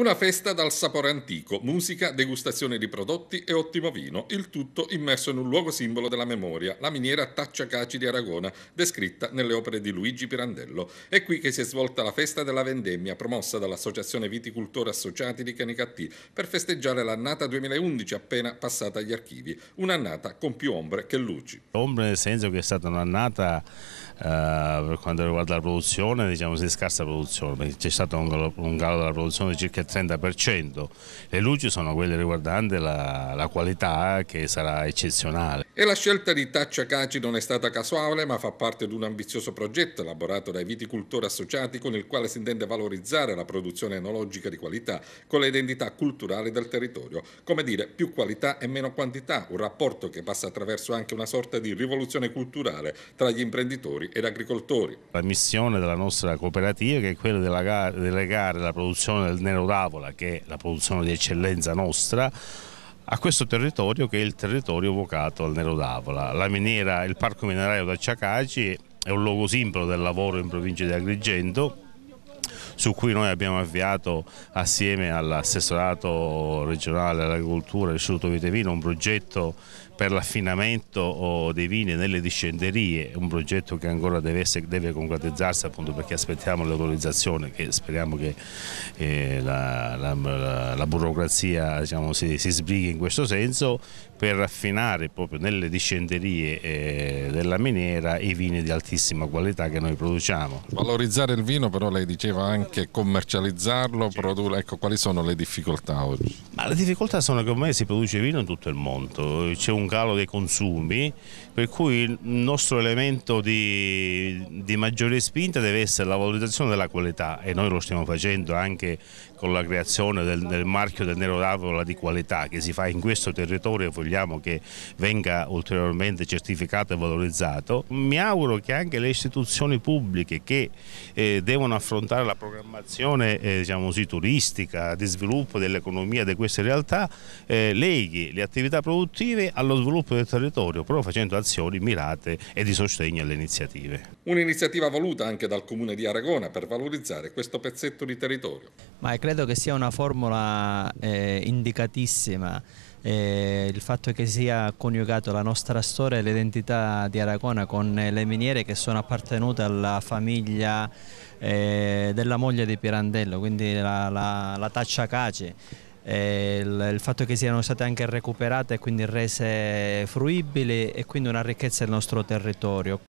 Una festa dal sapore antico, musica, degustazione di prodotti e ottimo vino, il tutto immerso in un luogo simbolo della memoria, la miniera Tacciacaci di Aragona, descritta nelle opere di Luigi Pirandello. È qui che si è svolta la festa della vendemmia, promossa dall'Associazione Viticultori Associati di Canicattì, per festeggiare l'annata 2011 appena passata agli archivi, un'annata con più ombre che luci. Ombre nel senso che è stata un'annata per quanto riguarda la produzione, diciamo di scarsa produzione, perché c'è stato un calo della produzione di circa il 30%. Le luci sono quelle riguardanti la qualità che sarà eccezionale. E la scelta di Tacciacaci non è stata casuale, ma fa parte di un ambizioso progetto elaborato dai viticultori associati con il quale si intende valorizzare la produzione enologica di qualità con le identità culturali del territorio. Come dire, più qualità e meno quantità, un rapporto che passa attraverso anche una sorta di rivoluzione culturale tra gli imprenditori ed agricoltori. La missione della nostra cooperativa, che è quella di legare la produzione del Nero d'Avola, che è la produzione di eccellenza nostra, a questo territorio che è il territorio vocato al Nero d'Avola. La miniera, il parco minerario da Ciacaci è un luogo simbolo del lavoro in provincia di Agrigento, su cui noi abbiamo avviato assieme all'assessorato regionale all'agricoltura dell'Istituto Vitevino un progetto per l'affinamento dei vini nelle discenderie, un progetto che ancora deve concretizzarsi, appunto perché aspettiamo l'autorizzazione, che speriamo che la burocrazia, diciamo, si sbrighi in questo senso, per raffinare proprio nelle discenderie della miniera i vini di altissima qualità che noi produciamo. Valorizzare il vino, però lei diceva anche commercializzarlo, produrre, ecco, quali sono le difficoltà oggi? Ma le difficoltà sono che ormai si produce vino in tutto il mondo, c'è un calo dei consumi, per cui il nostro elemento di maggiore spinta deve essere la valorizzazione della qualità, e noi lo stiamo facendo anche con la creazione del marchio del Nero d'Avola di qualità che si fa in questo territorio e vogliamo che venga ulteriormente certificato e valorizzato. Mi auguro che anche le istituzioni pubbliche che devono affrontare la programmazione diciamo così, turistica, di sviluppo dell'economia di queste realtà, leghi le attività produttive allo sviluppo del territorio, però facendo azioni mirate e di sostegno alle iniziative. Un'iniziativa voluta anche dal Comune di Aragona per valorizzare questo pezzetto di territorio. Ma credo che sia una formula indicatissima, il fatto che sia coniugato la nostra storia e l'identità di Aragona con le miniere che sono appartenute alla famiglia della moglie di Pirandello, quindi la Tacciacaci. Il fatto che siano state anche recuperate e quindi rese fruibili e quindi una ricchezza del nostro territorio.